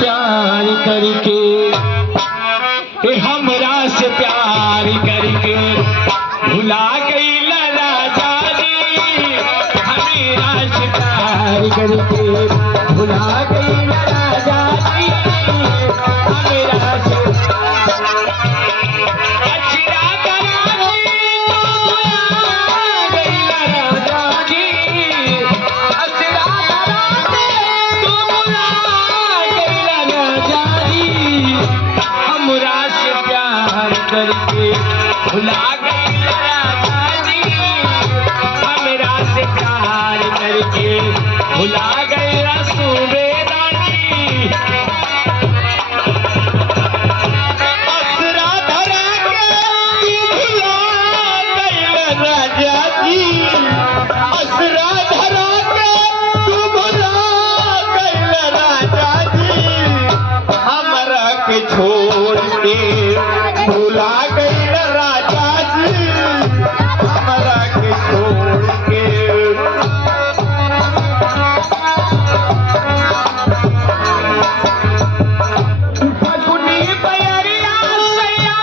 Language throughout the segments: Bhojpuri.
प्यार करके, हमरा से प्यार करके भुला गई राजा जी। हमरा से प्यार करके भुला गई राजा जी। हमरा से करके भुला गई राजा जी। हमरा से प्यार करके भुला गई सूबेदार जी। असरा धरा के भुला गई राजा जी। असरा धरा के तू भुला गई राजा जी। हमरा के छोड़ के भुला गई राजा जी। हमरा के छोड़ के फगुनी बयरिया सैया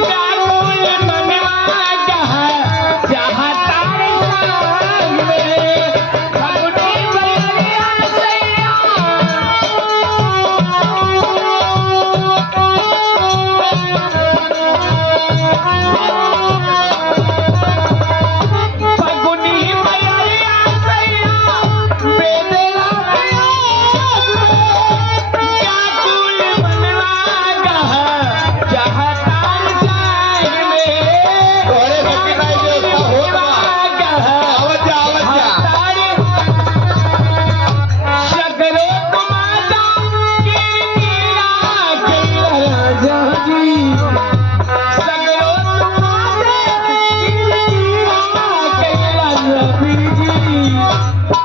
व्याकुल मनवा जहाँ तारे संग में। फगुनी बयरिया सैया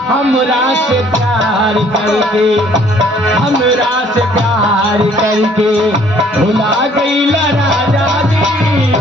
हमरा से प्यार करके, हमरा से प्यार करके भुला गई राजा जी।